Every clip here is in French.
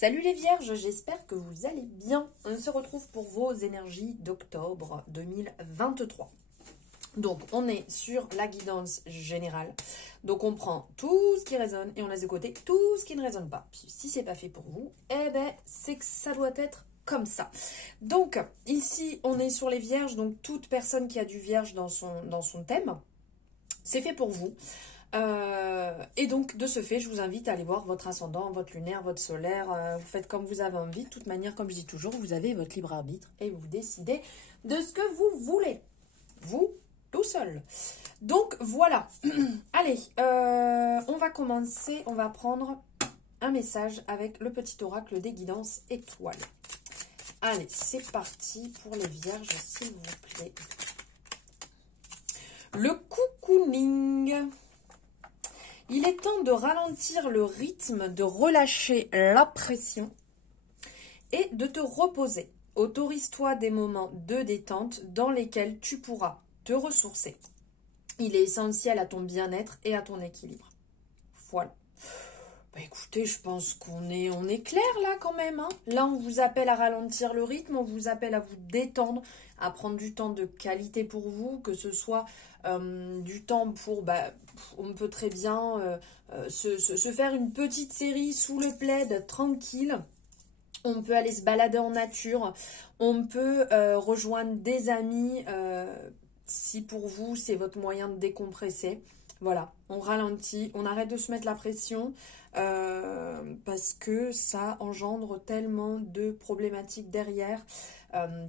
Salut les vierges, j'espère que vous allez bien. On se retrouve pour vos énergies d'octobre 2023. Donc on est sur la guidance générale. Donc on prend tout ce qui résonne et on laisse de côté tout ce qui ne résonne pas. Puis si c'est pas fait pour vous, eh ben c'est que ça doit être comme ça. Donc ici on est sur les vierges, donc toute personne qui a du vierge dans son thème, c'est fait pour vous. Et donc de ce fait je vous invite à aller voir votre ascendant, votre lunaire, votre solaire, vous faites comme vous avez envie. De toute manière, comme je dis toujours, vous avez votre libre arbitre et vous décidez de ce que vous voulez, vous tout seul. Donc voilà. Allez, on va commencer, on va prendre un message avec le petit oracle des guidances étoiles. Allez, c'est parti pour les vierges, s'il vous plaît. Le cocooning. Il est temps de ralentir le rythme, de relâcher la pression et de te reposer. Autorise-toi des moments de détente dans lesquels tu pourras te ressourcer. Il est essentiel à ton bien-être et à ton équilibre. Voilà. Bah écoutez, je pense qu'on est clair là quand même. Hein. Là, on vous appelle à ralentir le rythme, on vous appelle à vous détendre, à prendre du temps de qualité pour vous, que ce soit du temps pour... on peut très bien se faire une petite série sous le plaid, tranquille. On peut aller se balader en nature. On peut rejoindre des amis si pour vous, c'est votre moyen de décompresser. Voilà, on ralentit, on arrête de se mettre la pression parce que ça engendre tellement de problématiques derrière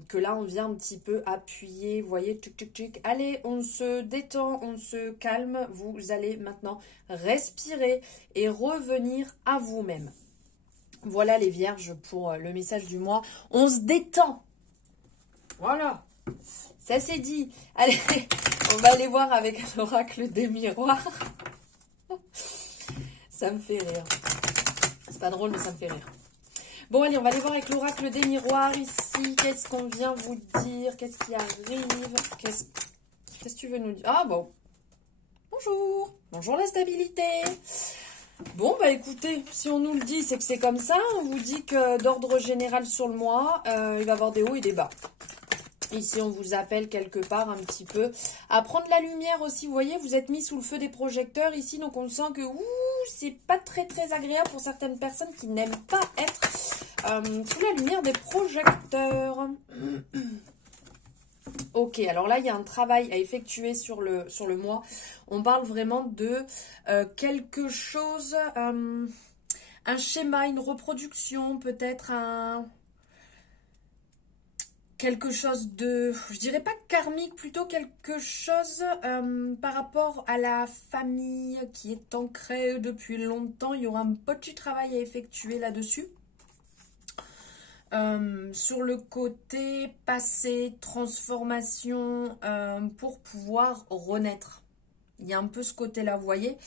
que là, on vient un petit peu appuyer, vous voyez, tchic, tchic, tchic. Allez, on se détend, on se calme. Vous allez maintenant respirer et revenir à vous-même. Voilà les vierges pour le message du mois. On se détend. Voilà. Ça c'est dit. Allez, on va aller voir avec l'oracle des miroirs. Ça me fait rire. C'est pas drôle, mais ça me fait rire. Bon, allez, on va aller voir avec l'oracle des miroirs ici. Qu'est-ce qu'on vient vous dire? Qu'est-ce qui arrive? Qu'est-ce que tu veux nous dire? Ah bon. Bonjour. Bonjour la stabilité. Bon, bah écoutez, si on nous le dit, c'est que c'est comme ça. On vous dit que d'ordre général sur le mois, il va y avoir des hauts et des bas. Ici, on vous appelle quelque part un petit peu à prendre la lumière aussi. Vous voyez, vous êtes mis sous le feu des projecteurs ici. Donc, on sent que c'est pas très agréable pour certaines personnes qui n'aiment pas être sous la lumière des projecteurs. Ok, alors là, il y a un travail à effectuer sur le mois. On parle vraiment de quelque chose, un schéma, une reproduction, peut-être quelque chose de, je dirais pas karmique, plutôt quelque chose par rapport à la famille qui est ancrée depuis longtemps. Il y aura un petit travail à effectuer là-dessus. Sur le côté passé, transformation, pour pouvoir renaître. Il y a un peu ce côté-là, vous voyez.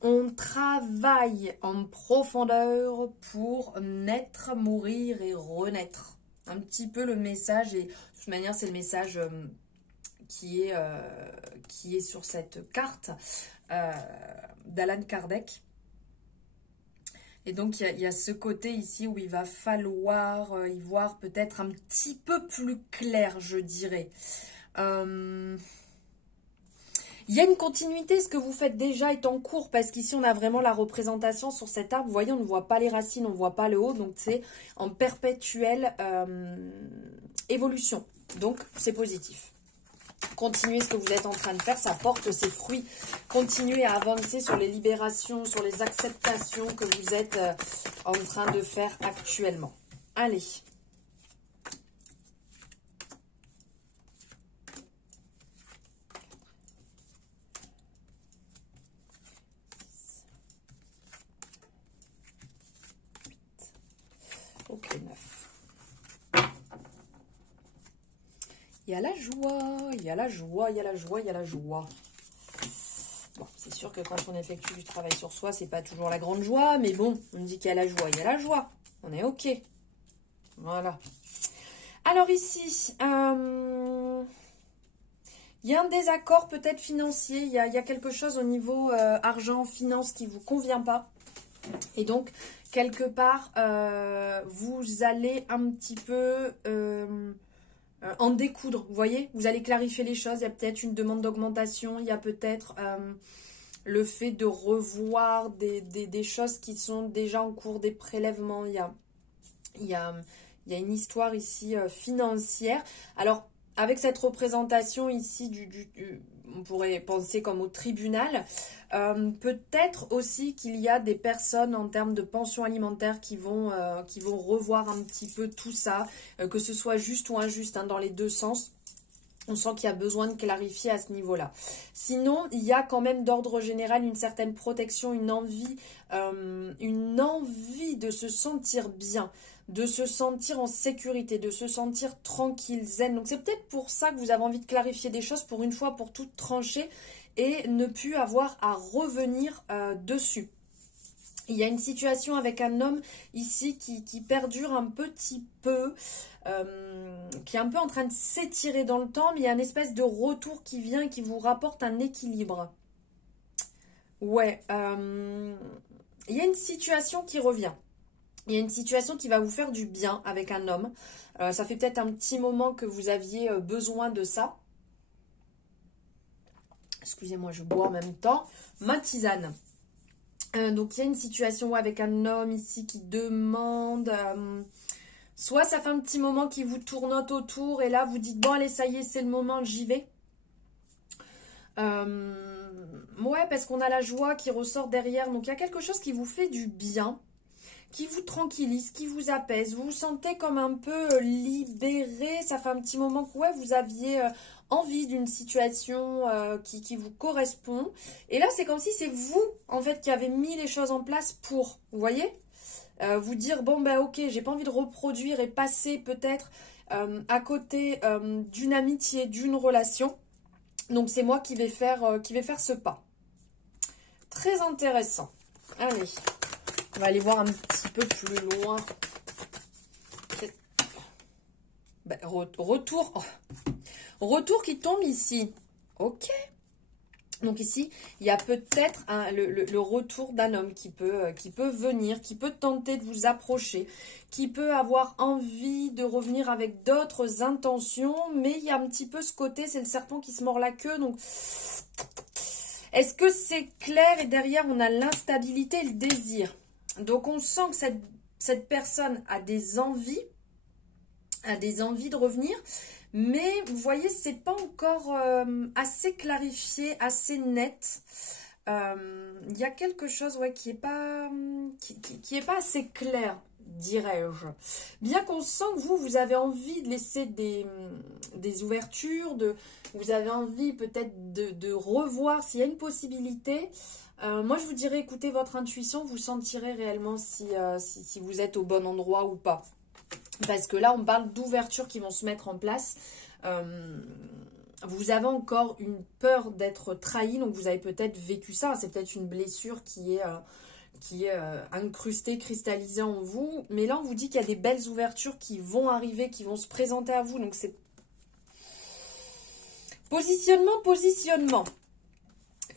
On travaille en profondeur pour naître, mourir et renaître. Un petit peu le message, et de toute manière c'est le message qui est sur cette carte d'Alan Kardec. Et donc il y a ce côté ici où il va falloir y voir peut-être un petit peu plus clair, je dirais. Il y a une continuité, ce que vous faites déjà est en cours, parce qu'ici on a vraiment la représentation sur cet arbre. Vous voyez, on ne voit pas les racines, on ne voit pas le haut, donc c'est en perpétuelle évolution. Donc c'est positif. Continuez ce que vous êtes en train de faire, ça porte ses fruits. Continuez à avancer sur les libérations, sur les acceptations que vous êtes en train de faire actuellement. Allez. Ok, 9. Il y a la joie, il y a la joie, il y a la joie, il y a la joie. Bon, c'est sûr que quand on effectue du travail sur soi, c'est pas toujours la grande joie, mais bon, on me dit qu'il y a la joie, il y a la joie. On est ok. Voilà. Alors ici, il y a un désaccord peut-être financier, il y a quelque chose au niveau argent, finance qui ne vous convient pas. Et donc, quelque part, vous allez un petit peu en découdre, vous voyez? Vous allez clarifier les choses, il y a peut-être une demande d'augmentation, il y a peut-être le fait de revoir des choses qui sont déjà en cours, des prélèvements, il y a une histoire ici financière. Alors, avec cette représentation ici on pourrait penser comme au tribunal, peut-être aussi qu'il y a des personnes en termes de pension alimentaire qui vont revoir un petit peu tout ça, que ce soit juste ou injuste, hein, dans les deux sens. On sent qu'il y a besoin de clarifier à ce niveau-là. Sinon, il y a quand même d'ordre général une certaine protection, une envie de se sentir bien, de se sentir en sécurité, de se sentir tranquille, zen. Donc c'est peut-être pour ça que vous avez envie de clarifier des choses pour une fois, pour toutes trancher et ne plus avoir à revenir dessus. Il y a une situation avec un homme ici qui perdure un petit peu, qui est un peu en train de s'étirer dans le temps, mais il y a une espèce de retour qui vient et qui vous rapporte un équilibre. Ouais, il y a une situation qui revient. Il y a une situation qui va vous faire du bien avec un homme. Ça fait peut-être un petit moment que vous aviez besoin de ça. Excusez-moi, je bois en même temps. Ma tisane. Donc il y a une situation avec un homme ici qui demande, soit ça fait un petit moment qu'il vous tournote autour et là vous dites bon allez ça y est c'est le moment, j'y vais. Ouais, parce qu'on a la joie qui ressort derrière, donc il y a quelque chose qui vous fait du bien, qui vous tranquillise, qui vous apaise, vous vous sentez comme un peu libéré. Ça fait un petit moment que ouais, vous aviez envie d'une situation qui vous correspond. Et là, c'est comme si c'est vous, en fait, qui avez mis les choses en place pour, vous voyez, vous dire, bon, ben ok, j'ai pas envie de reproduire et passer peut-être à côté d'une amitié, d'une relation. Donc, c'est moi qui vais faire ce pas. Très intéressant. Allez, on va aller voir un petit peu plus loin. Ben, retour qui tombe ici. Ok. Donc ici, il y a peut-être le retour d'un homme qui peut venir, qui peut tenter de vous approcher, qui peut avoir envie de revenir avec d'autres intentions, mais il y a un petit peu ce côté, c'est le serpent qui se mord la queue. Donc, est-ce que c'est clair? Et derrière, on a l'instabilité et le désir. Donc, on sent que cette personne a des envies de revenir. Mais vous voyez, c'est pas encore assez clarifié, assez net. Il y a quelque chose qui est pas assez clair, dirais-je. Bien qu'on sent que vous avez envie de laisser des ouvertures, vous avez envie peut-être de revoir s'il y a une possibilité. Moi, je vous dirais, écoutez votre intuition, vous sentirez réellement si vous êtes au bon endroit ou pas. Parce que là, on parle d'ouvertures qui vont se mettre en place. Vous avez encore une peur d'être trahi, donc vous avez peut-être vécu ça. C'est peut-être une blessure qui est incrustée, cristallisée en vous. Mais là, on vous dit qu'il y a des belles ouvertures qui vont arriver, qui vont se présenter à vous. Donc, c'est positionnement.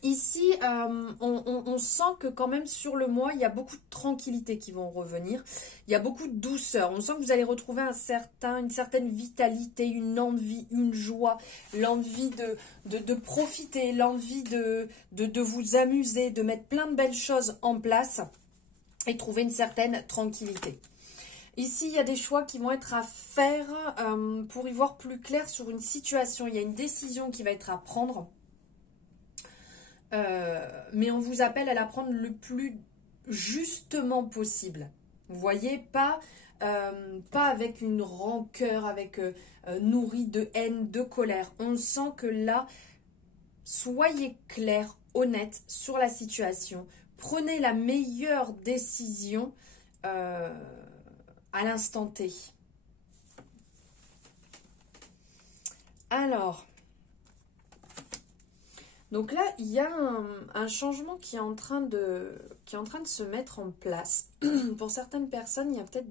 Ici, on sent que quand même sur le mois, il y a beaucoup de tranquillité qui vont revenir. Il y a beaucoup de douceur. On sent que vous allez retrouver une certaine vitalité, une envie, une joie, l'envie de profiter, l'envie de vous amuser, de mettre plein de belles choses en place et trouver une certaine tranquillité. Ici, il y a des choix qui vont être à faire pour y voir plus clair sur une situation. Il y a une décision qui va être à prendre. Mais on vous appelle à la prendre le plus justement possible. Vous voyez, pas avec une rancœur, nourrie de haine, de colère. On sent que là, soyez clair, honnête sur la situation. Prenez la meilleure décision à l'instant T. Alors... Donc là, il y a un changement qui est en train de se mettre en place. Pour certaines personnes, il y a peut-être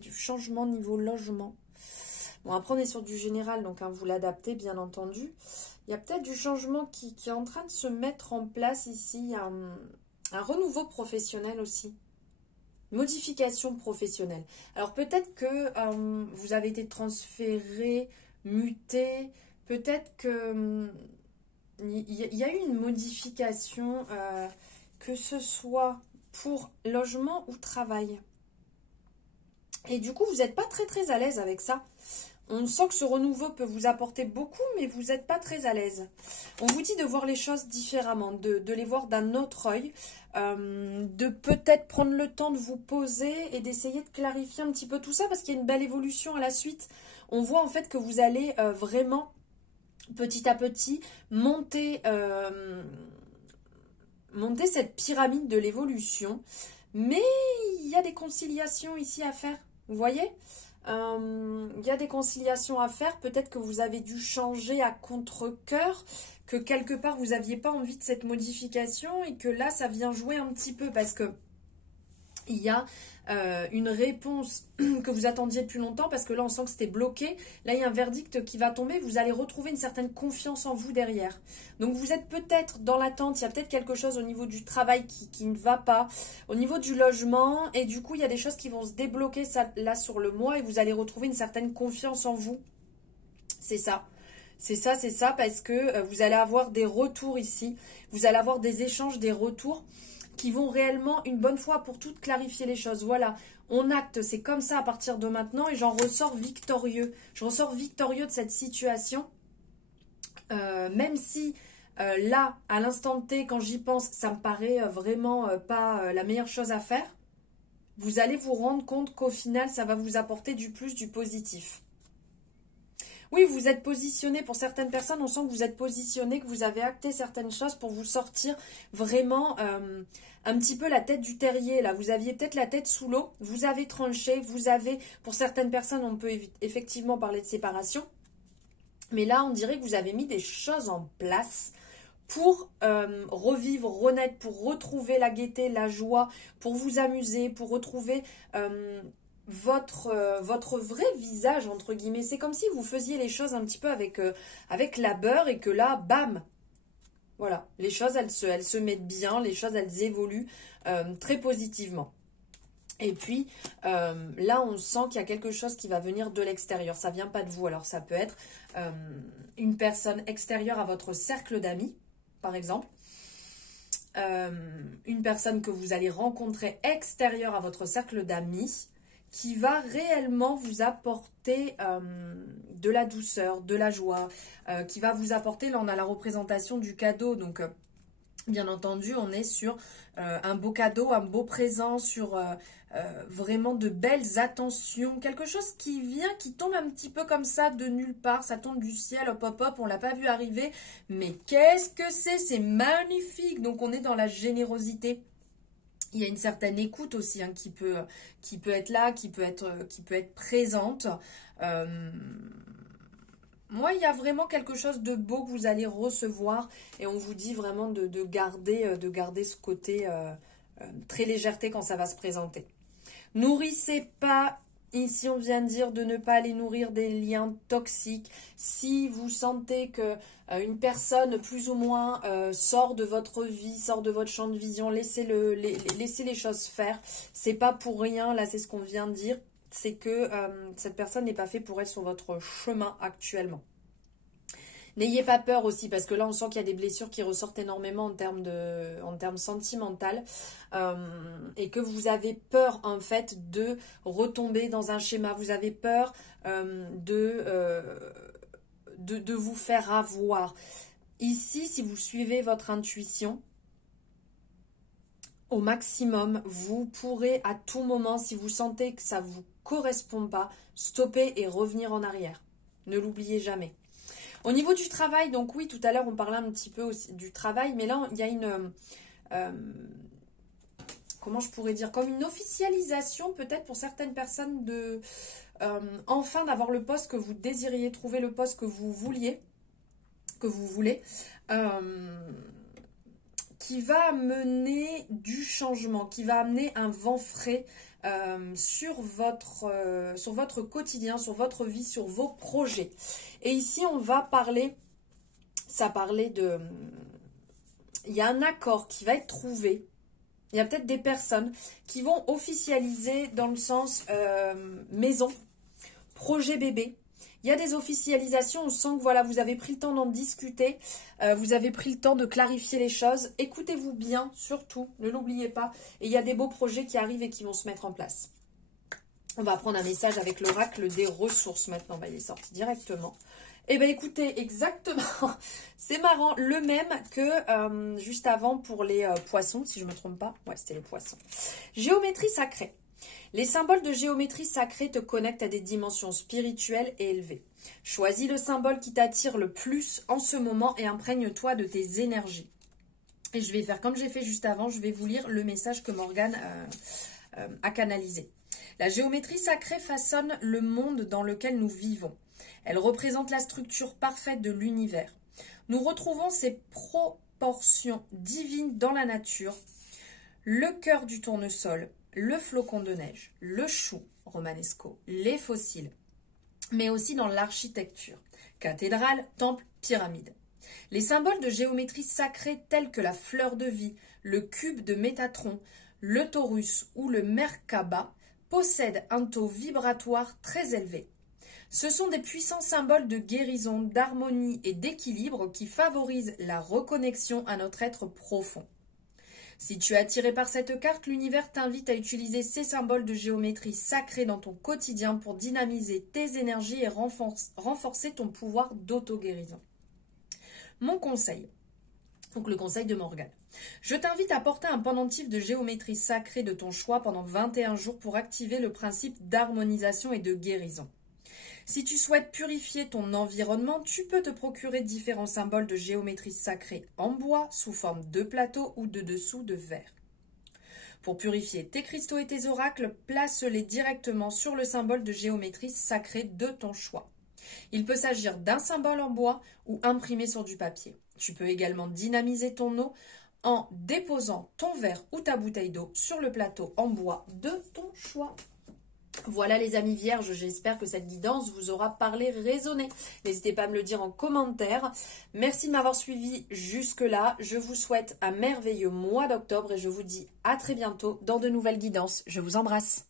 du changement niveau logement. Bon, après, on est sur du général, donc vous l'adaptez, bien entendu. Il y a peut-être du changement qui est en train de se mettre en place ici. Il y a un renouveau professionnel aussi. Modification professionnelle. Alors peut-être que vous avez été transféré, muté, peut-être que il y a eu une modification, que ce soit pour logement ou travail. Et du coup, vous n'êtes pas très très à l'aise avec ça. On sent que ce renouveau peut vous apporter beaucoup, mais vous n'êtes pas très à l'aise. On vous dit de voir les choses différemment, de les voir d'un autre œil, de peut-être prendre le temps de vous poser et d'essayer de clarifier un petit peu tout ça, parce qu'il y a une belle évolution à la suite. On voit en fait que vous allez vraiment, petit à petit, monter cette pyramide de l'évolution. Mais il y a des conciliations ici à faire, vous voyez ? Il y a des conciliations à faire, peut-être que vous avez dû changer à contre-cœur, que quelque part vous n'aviez pas envie de cette modification et que là ça vient jouer un petit peu parce que il y a une réponse que vous attendiez depuis longtemps parce que là on sent que c'était bloqué. Là il y a un verdict qui va tomber, vous allez retrouver une certaine confiance en vous derrière. Donc vous êtes peut-être dans l'attente, il y a peut-être quelque chose au niveau du travail qui ne va pas, au niveau du logement et du coup il y a des choses qui vont se débloquer là sur le mois et vous allez retrouver une certaine confiance en vous. C'est ça. C'est ça parce que vous allez avoir des retours ici, vous allez avoir des échanges, des retours qui vont réellement, une bonne fois pour toutes, clarifier les choses. Voilà, on acte, c'est comme ça à partir de maintenant et j'en ressors victorieux. Je ressors victorieux de cette situation, même si là, à l'instant T, quand j'y pense, ça me paraît vraiment pas la meilleure chose à faire. Vous allez vous rendre compte qu'au final, ça va vous apporter du plus, du positif. Oui, vous êtes positionné, pour certaines personnes, on sent que vous êtes positionné, que vous avez acté certaines choses pour vous sortir vraiment un petit peu la tête du terrier. Là, vous aviez peut-être la tête sous l'eau, vous avez tranché, vous avez, pour certaines personnes, on peut effectivement parler de séparation. Mais là, on dirait que vous avez mis des choses en place pour revivre, renaître, pour retrouver la gaieté, la joie, pour vous amuser, pour retrouver votre vrai visage, entre guillemets. C'est comme si vous faisiez les choses un petit peu avec labeur et que là, bam, voilà, les choses, elles se mettent bien, les choses, elles évoluent très positivement. Et puis, là, on sent qu'il y a quelque chose qui va venir de l'extérieur. Ça ne vient pas de vous. Alors, ça peut être une personne extérieure à votre cercle d'amis, par exemple. Une personne que vous allez rencontrer extérieure à votre cercle d'amis qui va réellement vous apporter de la douceur, de la joie, qui va vous apporter, là on a la représentation du cadeau, donc bien entendu on est sur un beau cadeau, un beau présent, sur vraiment de belles attentions, quelque chose qui vient, qui tombe un petit peu comme ça de nulle part, ça tombe du ciel, hop hop hop, on l'a pas vu arriver, mais qu'est-ce que c'est magnifique, donc on est dans la générosité. Il y a une certaine écoute aussi hein, qui peut être là, qui peut être présente. Moi, il y a vraiment quelque chose de beau que vous allez recevoir et on vous dit vraiment de garder ce côté très légèreté quand ça va se présenter. Nourrissez pas. Ici, on vient de dire de ne pas aller nourrir des liens toxiques. Si vous sentez que une personne plus ou moins sort de votre vie, sort de votre champ de vision, laissez les choses faire. C'est pas pour rien, là c'est ce qu'on vient de dire. C'est que cette personne n'est pas faite pour être sur votre chemin actuellement. N'ayez pas peur aussi, parce que là, on sent qu'il y a des blessures qui ressortent énormément en termes sentimental et que vous avez peur, en fait, de retomber dans un schéma. Vous avez peur de vous faire avoir. Ici, si vous suivez votre intuition, au maximum, vous pourrez à tout moment, si vous sentez que ça ne vous correspond pas, stopper et revenir en arrière. Ne l'oubliez jamais. Au niveau du travail, donc oui, tout à l'heure on parlait un petit peu aussi du travail, mais là il y a une, comment je pourrais dire, comme une officialisation peut-être pour certaines personnes de enfin d'avoir le poste que vous désiriez, trouver le poste que vous voulez, qui va amener du changement, qui va amener un vent frais sur votre quotidien, sur votre vie, sur vos projets. Et ici, on va parler, il y a un accord qui va être trouvé Il y a peut-être des personnes qui vont officialiser dans le sens maison, projet bébé. Il y a des officialisations, on sent que voilà, vous avez pris le temps d'en discuter, vous avez pris le temps de clarifier les choses. Écoutez-vous bien, surtout, ne l'oubliez pas. Et il y a des beaux projets qui arrivent et qui vont se mettre en place. On va prendre un message avec l'oracle des ressources maintenant. Bah, il est sorti directement. Eh bien, écoutez, exactement, c'est marrant, le même que juste avant pour les poissons, si je ne me trompe pas. Ouais, c'était les poissons. Géométrie sacrée. Les symboles de géométrie sacrée te connectent à des dimensions spirituelles et élevées. Choisis le symbole qui t'attire le plus en ce moment et imprègne-toi de tes énergies. Et je vais faire comme j'ai fait juste avant, je vais vous lire le message que Morgane a canalisé. La géométrie sacrée façonne le monde dans lequel nous vivons. Elle représente la structure parfaite de l'univers. Nous retrouvons ces proportions divines dans la nature, le cœur du tournesol, le flocon de neige, le chou romanesco, les fossiles, mais aussi dans l'architecture, cathédrale, temple, pyramide. Les symboles de géométrie sacrée tels que la fleur de vie, le cube de Métatron, le taurus ou le Merkaba possèdent un taux vibratoire très élevé. Ce sont des puissants symboles de guérison, d'harmonie et d'équilibre qui favorisent la reconnexion à notre être profond. Si tu es attiré par cette carte, l'univers t'invite à utiliser ces symboles de géométrie sacrée dans ton quotidien pour dynamiser tes énergies et renforcer ton pouvoir d'auto-guérison. Mon conseil, donc le conseil de Morgane. Je t'invite à porter un pendentif de géométrie sacrée de ton choix pendant 21 jours pour activer le principe d'harmonisation et de guérison. Si tu souhaites purifier ton environnement, tu peux te procurer différents symboles de géométrie sacrée en bois sous forme de plateau ou de dessous de verre. Pour purifier tes cristaux et tes oracles, place-les directement sur le symbole de géométrie sacrée de ton choix. Il peut s'agir d'un symbole en bois ou imprimé sur du papier. Tu peux également dynamiser ton eau en déposant ton verre ou ta bouteille d'eau sur le plateau en bois de ton choix. Voilà les amis vierges, j'espère que cette guidance vous aura parlé, résonné. N'hésitez pas à me le dire en commentaire. Merci de m'avoir suivi jusque-là. Je vous souhaite un merveilleux mois d'octobre et je vous dis à très bientôt dans de nouvelles guidances. Je vous embrasse.